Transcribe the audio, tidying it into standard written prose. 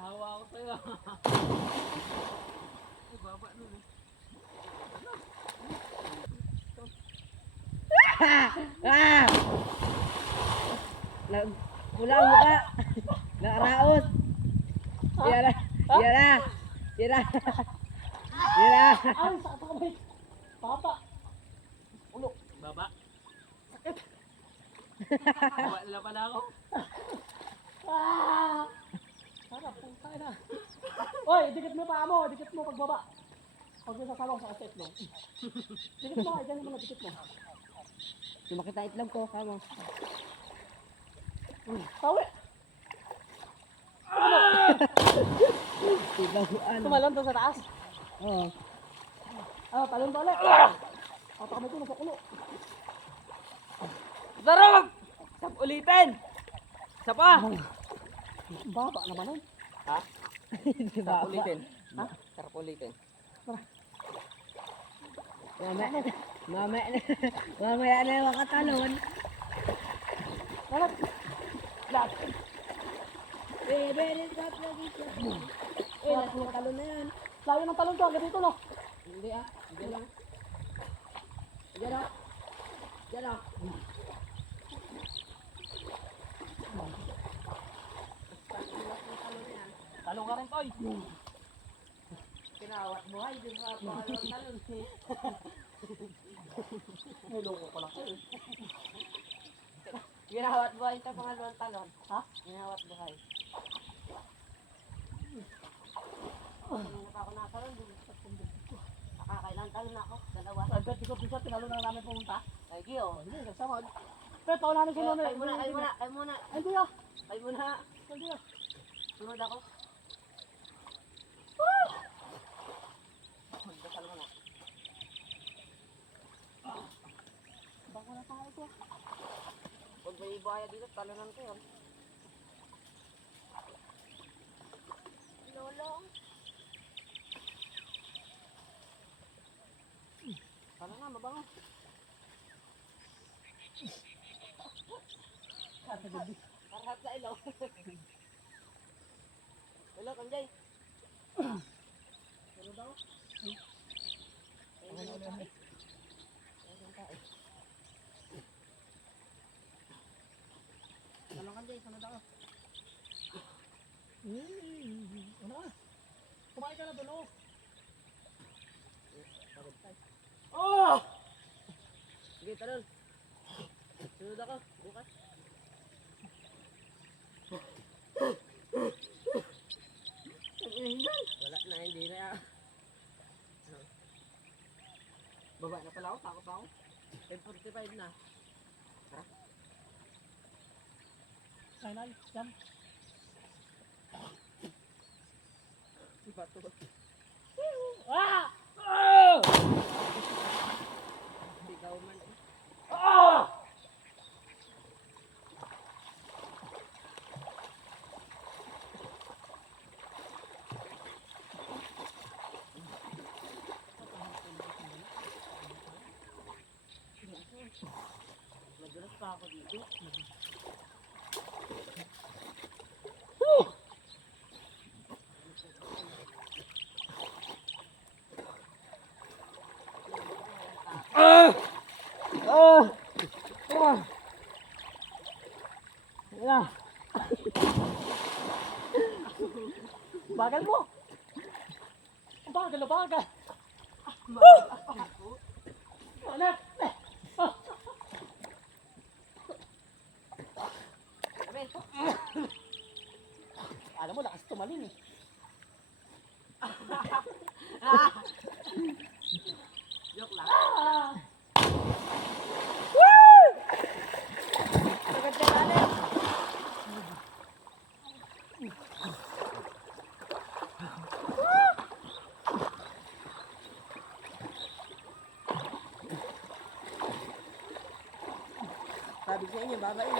nahawa ako sa'yo. Ay, baba nun eh. Ah! Pula ang mukha. Nakaraos. Yan na. Yan na. Yan na. Yan na. Ay, sa kamay. Papa. Ulo. Baba. Sakit. Baba nila pala ako. Ah! Sarap, puta na. Oy, dikit mo pa mo, dikit mo pagbaba. Pag sa salong sa aset mo. Dikit mo, dyan mo na dikit mo. Sumakit ang itlog ko. Kamo. Tawi. Tibaguan. Tumalon to sa taas. Oo. Ah, talon to ulit. Papa kami ito, nasa ulo. Sarap! Sap ulitin! Isa pa! Baba naman nun. Ha? Sarap Baba. ulitin. Ha? Sarap ulitin. Mamaya na yung makatalon. Lalat. Lalat. Very top lagi siya. Eh, nakatalon na yan. Layo ng talon to, hanggang dito no. Hindi ah. Hindi lang. Diyan ah. Diyan ah. Talong ka rin, Toy. Kinawat buhay. Di ba talon? May loko ko lang kayo. Ginawat buhay sa pangalawang talon. Ha? Ginawat buhay. Kanina pa ako nakaroon. Nakakailang talon ako. Dalawa. Agad di ko bisa, tinalo na namin pumunta. Lagi oh. Hindi, kasama. Pero paunahan ko nun eh. Kayo muna, kayo muna, kayo muna. Ay, hindi ah. Kayo muna. Hindi ah. Sunod ako. Magdasal mo na. Bako na tayo ko. Pag may ibaya dito, talonan ko yun. Lolo. Talo na, mabango. Kasi gabi. Parhat sa ilaw. Hello, Kanjay. Sunod ako. Ano na yan? Ano Kanjay, sunod ako. Ano ka? Kumain ka na doon oh. Oh! Sige, talon. Sunod ako, bukas. Wala na, hindi na. Baba na pala ako, takot ako. 10:45 na. Kainay, yan. Iba to. Ah! Sigaw man eh. Madalas pa ako dito. Bagal mo! Bagal na bagal! Anak! Alam mo, lakas tumalin eh. Joke lang. Ah! Sagad ka natin. Sabi sa inyo, babae.